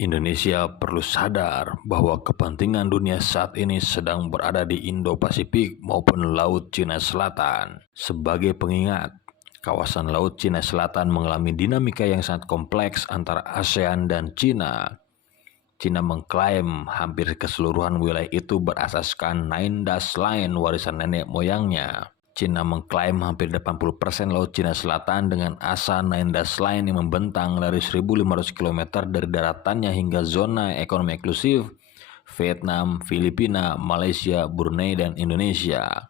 Indonesia perlu sadar bahwa kepentingan dunia saat ini sedang berada di Indo-Pasifik maupun Laut Cina Selatan. Sebagai pengingat, kawasan Laut Cina Selatan mengalami dinamika yang sangat kompleks antara ASEAN dan Cina. Cina mengklaim hampir keseluruhan wilayah itu berasaskan Nine Dash Line warisan nenek moyangnya. Cina mengklaim hampir 80% Laut Cina Selatan dengan asa Nine Dash Line yang membentang dari 1.500 km dari daratannya hingga zona ekonomi eksklusif Vietnam, Filipina, Malaysia, Brunei, dan Indonesia.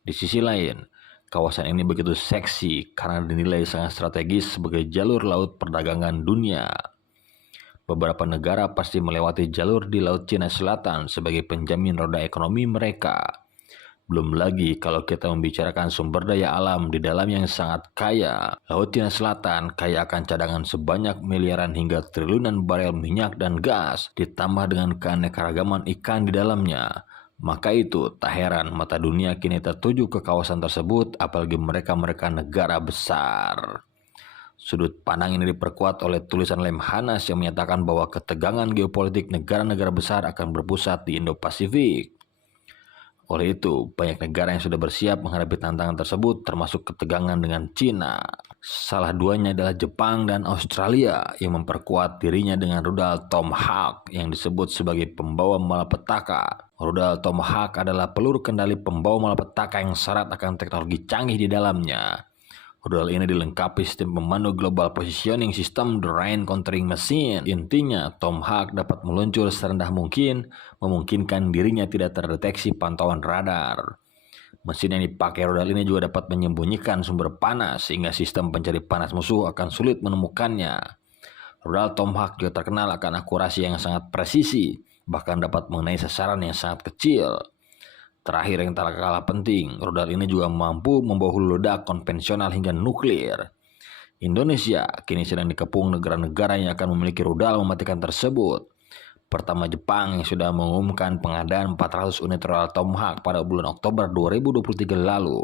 Di sisi lain, kawasan ini begitu seksi karena dinilai sangat strategis sebagai jalur laut perdagangan dunia. Beberapa negara pasti melewati jalur di Laut Cina Selatan sebagai penjamin roda ekonomi mereka. Belum lagi kalau kita membicarakan sumber daya alam di dalam yang sangat kaya. Laut Cina Selatan kaya akan cadangan sebanyak miliaran hingga triliunan barel minyak dan gas, ditambah dengan keanekaragaman ikan di dalamnya. Maka itu tak heran mata dunia kini tertuju ke kawasan tersebut, apalagi mereka negara besar. Sudut pandang ini diperkuat oleh tulisan Lemhanas yang menyatakan bahwa ketegangan geopolitik negara-negara besar akan berpusat di Indo-Pasifik. Oleh itu, banyak negara yang sudah bersiap menghadapi tantangan tersebut, termasuk ketegangan dengan Cina. Salah duanya adalah Jepang dan Australia yang memperkuat dirinya dengan rudal Tomahawk yang disebut sebagai pembawa malapetaka. Rudal Tomahawk adalah peluru kendali pembawa malapetaka yang syarat akan teknologi canggih di dalamnya. Rudal ini dilengkapi sistem pemandu Global Positioning System Terrain Countering Machine. Intinya, Tomahawk dapat meluncur serendah mungkin, memungkinkan dirinya tidak terdeteksi pantauan radar. Mesin yang dipakai rudal ini juga dapat menyembunyikan sumber panas, sehingga sistem pencari panas musuh akan sulit menemukannya. Rudal Tomahawk juga terkenal akan akurasi yang sangat presisi, bahkan dapat mengenai sasaran yang sangat kecil. Terakhir yang tak kalah penting, rudal ini juga mampu membawa hulu ledak konvensional hingga nuklir. Indonesia kini sedang dikepung negara-negara yang akan memiliki rudal mematikan tersebut. Pertama Jepang yang sudah mengumumkan pengadaan 400 unit rudal Tomahawk pada bulan Oktober 2023 lalu.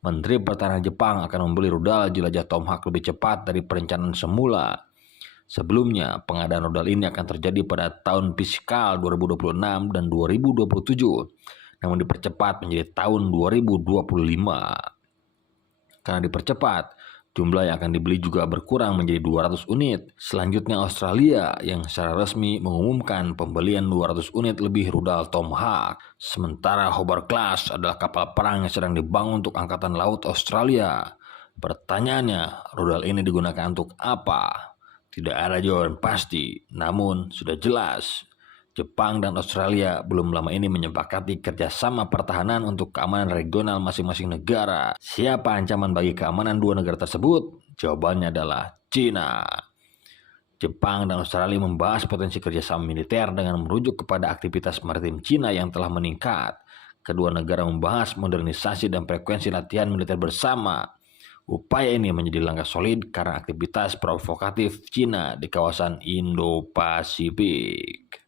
Menteri Pertahanan Jepang akan membeli rudal jelajah Tomahawk lebih cepat dari perencanaan semula. Sebelumnya, pengadaan rudal ini akan terjadi pada tahun fiskal 2026 dan 2027. Namun dipercepat menjadi tahun 2025. Karena dipercepat, jumlah yang akan dibeli juga berkurang menjadi 200 unit. Selanjutnya Australia yang secara resmi mengumumkan pembelian 200 unit lebih rudal Tomahawk. Sementara Hobart Class adalah kapal perang yang sedang dibangun untuk Angkatan Laut Australia. Pertanyaannya, rudal ini digunakan untuk apa? Tidak ada jawaban pasti, namun sudah jelas Jepang dan Australia belum lama ini menyepakati kerjasama pertahanan untuk keamanan regional masing-masing negara. Siapa ancaman bagi keamanan dua negara tersebut? Jawabannya adalah Cina. Jepang dan Australia membahas potensi kerjasama militer dengan merujuk kepada aktivitas maritim Cina yang telah meningkat. Kedua negara membahas modernisasi dan frekuensi latihan militer bersama. Upaya ini menjadi langkah solid karena aktivitas provokatif Cina di kawasan Indo-Pasifik.